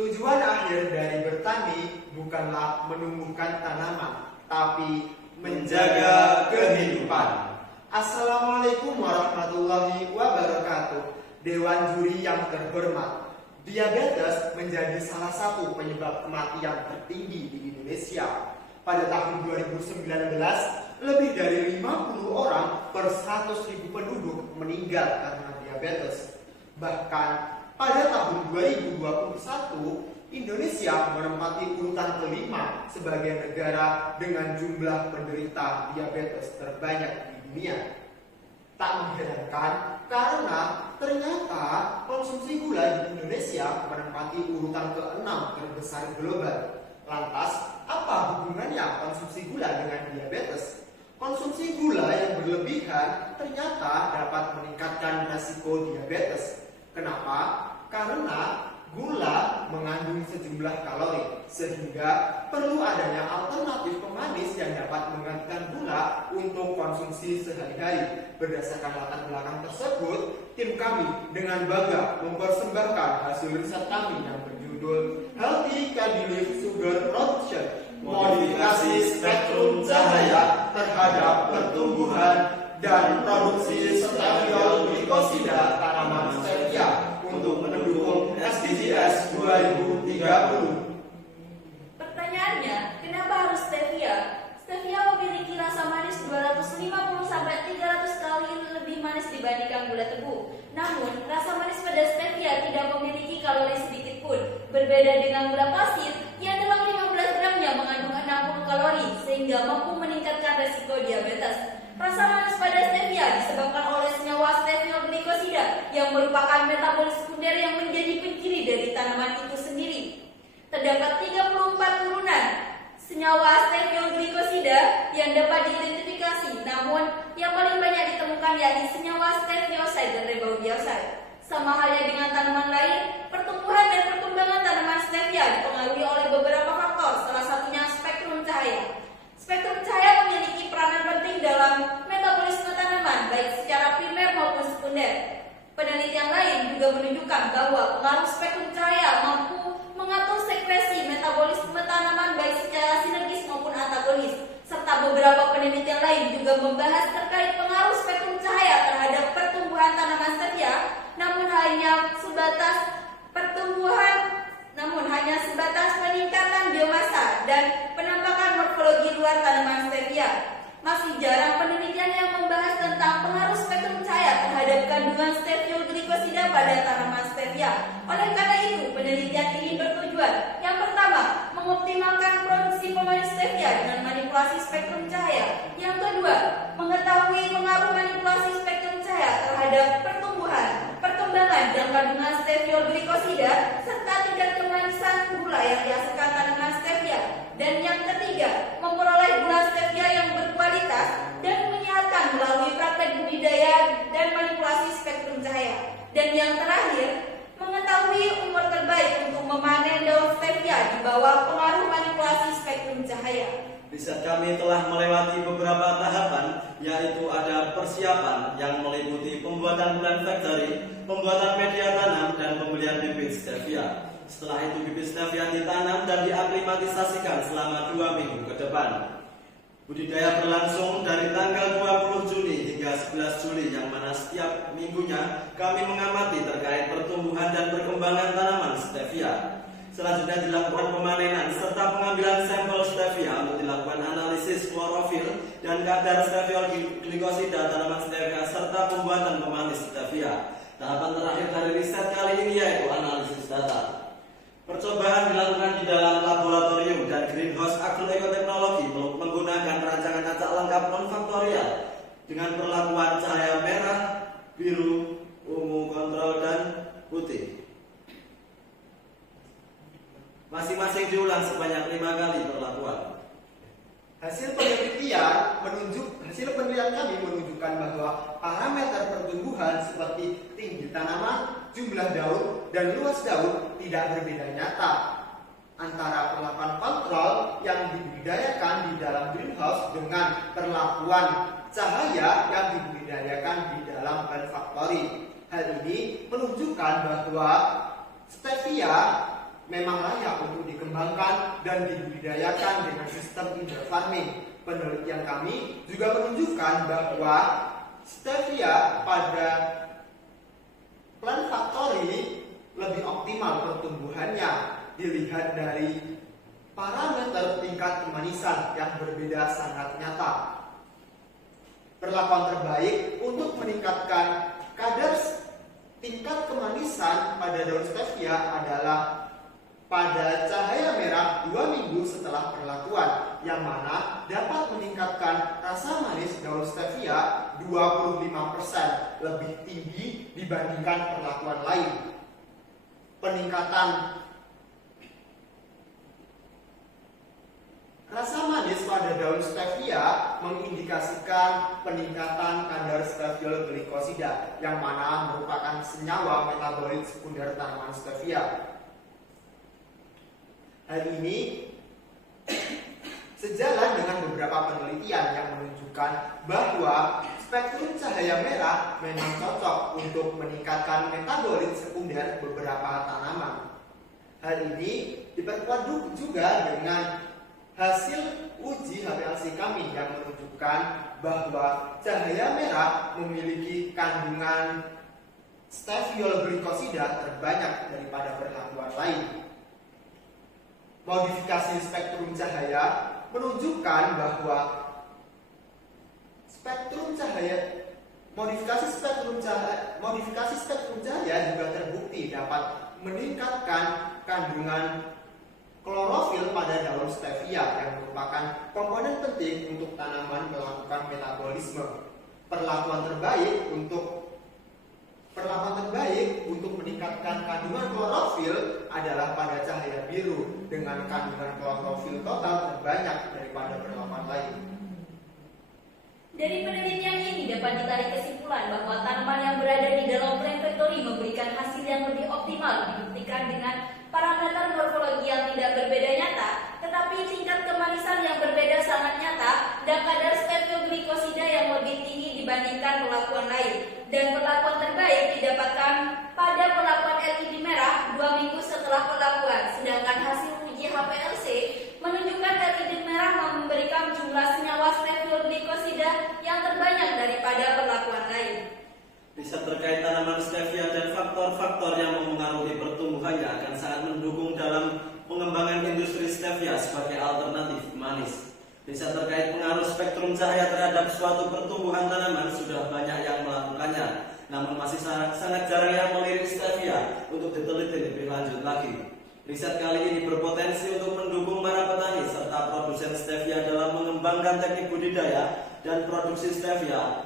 Tujuan akhir dari bertani bukanlah menumbuhkan tanaman, tapi menjaga kehidupan. Assalamualaikum warahmatullahi wabarakatuh. Dewan juri yang terhormat, diabetes menjadi salah satu penyebab kematian tertinggi di Indonesia. Pada tahun 2019, lebih dari 50 orang per 100.000 penduduk meninggal karena diabetes. Bahkan pada tahun 2021, Indonesia menempati urutan kelima sebagai negara dengan jumlah penderita diabetes terbanyak di dunia. Tak mengherankan karena ternyata konsumsi gula di Indonesia menempati urutan ke-6 terbesar global. Lantas, apa hubungannya konsumsi gula dengan diabetes? Konsumsi gula yang berlebihan ternyata dapat meningkatkan risiko diabetes. Kenapa? Karena gula mengandung sejumlah kalori, sehingga perlu adanya alternatif pemanis yang dapat menggantikan gula untuk konsumsi sehari-hari. Berdasarkan latar belakang tersebut, tim kami dengan bangga mempersembahkan hasil riset kami yang berjudul Healthy Candidate Sugar Production, modifikasi spektrum cahaya terhadap pertumbuhan dan produksi stevia glikosida tanaman stevia untuk mendukung SDGs 2030. Pertanyaannya, kenapa harus stevia? Stevia memiliki rasa manis 250-300 kali lebih manis dibandingkan gula tebu. Namun, rasa manis pada stevia tidak memiliki kalori sedikit pun. Berbeda dengan gula pasir yang dalam 15 gramnya mengandung 60 kalori sehingga mampu meningkatkan resiko diabetes. Rasa manis pada stevia disebabkan oleh senyawa stevia glikosida yang merupakan metabolit sekunder yang menjadi penciri dari tanaman itu sendiri. Terdapat 34 turunan senyawa stevia glikosida yang dapat diidentifikasi, namun yang paling banyak ditemukan yakni senyawa steviosid dan rebaudioside. Sama halnya dengan tanaman lain, pertumbuhan dan perkembangan tanaman stevia dipengaruhi oleh beberapa faktor, salah satunya spektrum cahaya. Spektrum cahaya memiliki peranan penting dalam metabolisme tanaman, baik secara primer maupun sekunder. Penelitian lain juga menunjukkan bahwa pengaruh spektrum cahaya mampu mengatur sekresi metabolisme tanaman baik secara sinergis maupun antagonis. Serta beberapa penelitian lain juga membahas terkait pengaruh spektrum cahaya terhadap pertumbuhan tanaman stevia, namun hanya sebatas peningkatan biomasa dan penampakan morfologi luar tanaman stevia. Masih jarang penelitian yang membahas tentang pengaruh spektrum cahaya terhadap kandungan stevia glikosida pada tanaman stevia. Oleh karena itu, penelitian ini bertujuan yang pertama, mengoptimalkan produksi pemanis stevia dengan manipulasi spektrum cahaya. Yang kedua, mengetahui pengaruh manipulasi spektrum cahaya terhadap pertumbuhan, perkembangan dan kandungan stevia glikosida serta tingkat kemanisan gula yang dihasilkan tanaman stevia. Dan yang ketiga, memperoleh gula stevia yang berkualitas dan menyehatkan melalui praktek budidaya dan manipulasi spektrum cahaya. Dan yang terakhir, mengetahui umur terbaik untuk memanen daun stevia di bawah pengaruh manipulasi spektrum cahaya. Riset kami telah melewati beberapa tahapan, yaitu ada persiapan yang meliputi pembuatan plant factory, pembuatan media tanam, dan pembelian bibit stevia. Setelah itu bibit stevia ditanam dan diaklimatisasikan selama 2 minggu ke depan. Budidaya berlangsung dari tanggal 20 Juni hingga 11 Juli, yang mana setiap minggunya kami mengamati terkait pertumbuhan dan perkembangan tanaman stevia. Selanjutnya dilakukan pemanenan serta pengambilan sampel stevia untuk dilakukan analisis klorofil dan kadar stevia glikosida tanaman stevia serta pembuatan pemanis stevia. Tahapan terakhir dari riset kali ini yaitu analisis data. Percobaan dilakukan di dalam laboratorium dan greenhouse agroekoteknologi menggunakan rancangan acak lengkap non-faktorial dengan perlakuan cahaya merah, biru, ungu kontrol, dan putih. Masing-masing diulang sebanyak 5 kali perlakuan. Hasil penelitian kami menunjukkan bahwa parameter pertumbuhan seperti tinggi tanaman, jumlah daun, dan luas daun tidak berbeda nyata antara perlakuan kontrol yang dibudidayakan di dalam greenhouse dengan perlakuan cahaya yang dibudidayakan di dalam plant factory. Hal ini menunjukkan bahwa stevia memang layak untuk dikembangkan dan dibudidayakan dengan sistem indoor farming. Penelitian kami juga menunjukkan bahwa stevia pada plant factory lebih optimal pertumbuhannya dilihat dari parameter tingkat kemanisan yang berbeda sangat nyata. Perlakuan terbaik untuk meningkatkan kadar tingkat kemanisan pada daun stevia adalah pada cahaya merah 2 minggu setelah perlakuan, yang mana dapat meningkatkan rasa manis daun stevia 25% lebih tinggi dibandingkan perlakuan lain. Peningkatan rasa manis pada daun stevia mengindikasikan peningkatan kadar steviol glikosida, yang mana merupakan senyawa metabolit sekunder tanaman stevia. Hal ini sejalan dengan beberapa penelitian yang menunjukkan bahwa spektrum cahaya merah memang cocok untuk meningkatkan metabolit sekunder beberapa tanaman. Hal ini diperkuat juga dengan hasil uji HPLC kami yang menunjukkan bahwa cahaya merah memiliki kandungan steviol glikosida terbanyak daripada perlakuan lain. Modifikasi spektrum cahaya menunjukkan bahwa modifikasi spektrum cahaya juga terbukti dapat meningkatkan kandungan klorofil pada daun stevia yang merupakan komponen penting untuk tanaman melakukan metabolisme. Perlakuan terbaik untuk meningkatkan kandungan klorofil adalah pada cahaya biru dengan kandungan klorofil total terbanyak daripada perlakuan lain. Dari penelitian ini dapat ditarik kesimpulan bahwa tanaman yang berada di dalam plant factory memberikan hasil yang lebih optimal dibuktikan dengan parameter morfologi yang tidak berbeda nyata, tetapi tingkat kemanisan yang berbeda sangat nyata dan kadar steviol glikosida yang lebih tinggi dibandingkan perlakuan lain. Dan perlakuan terbaik didapatkan pada perlakuan LED merah 2 minggu setelah perlakuan, sedangkan hasil uji HPLC menunjukkan LED merah memberikan jumlah senyawa steviol glikosida yang terbanyak daripada perlakuan lain. Riset terkait tanaman stevia dan faktor-faktor yang mempengaruhi pertumbuhannya akan sangat mendukung dalam pengembangan industri stevia sebagai alternatif manis. Riset terkait pengaruh spektrum cahaya terhadap suatu pertumbuhan tanaman sudah banyak yang melakukannya, namun masih sangat jarang yang melirik stevia untuk diteliti lebih lanjut lagi. Riset kali ini berpotensi untuk mendukung para petani serta produsen stevia dalam mengembangkan teknik budidaya dan produksi stevia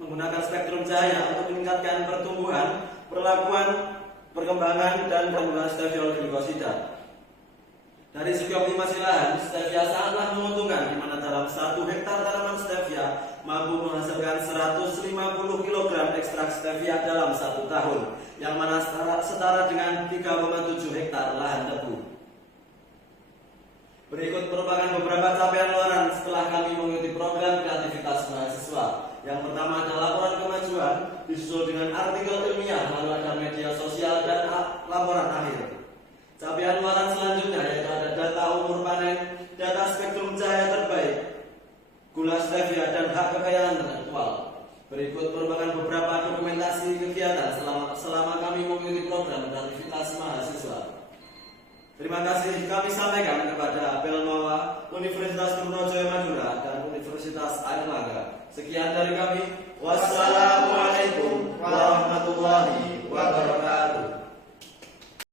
menggunakan spektrum cahaya untuk meningkatkan pertumbuhan, perlakuan, perkembangan, dan kandungan steviol glikosida. Dari segi optimasi lahan, stevia sangatlah menguntungkan, di mana dalam 1 hektar tanaman stevia mampu menghasilkan 150 kg ekstrak stevia dalam 1 tahun, yang mana setara dengan 3,7 hektar lahan tebu. Berikut merupakan beberapa capaian luaran setelah kami mengikuti program kreativitas mahasiswa. Yang pertama adalah laporan kemajuan, disusul dengan artikel ilmiah, lalu ada media sosial dan laporan akhir. Capaian luaran selanjutnya yaitu ada data umur panen, data spektrum cahaya terbaik, gula stevia, dan hak kekayaan intelektual. Berikut merupakan beberapa dokumentasi kegiatan selama kami mengikuti program kreativitas mahasiswa. Terima kasih kami sampaikan kepada Pelmawa, Universitas Trunojoyo Madura, dan Universitas Airlangga. Sekian dari kami. Wassalamualaikum.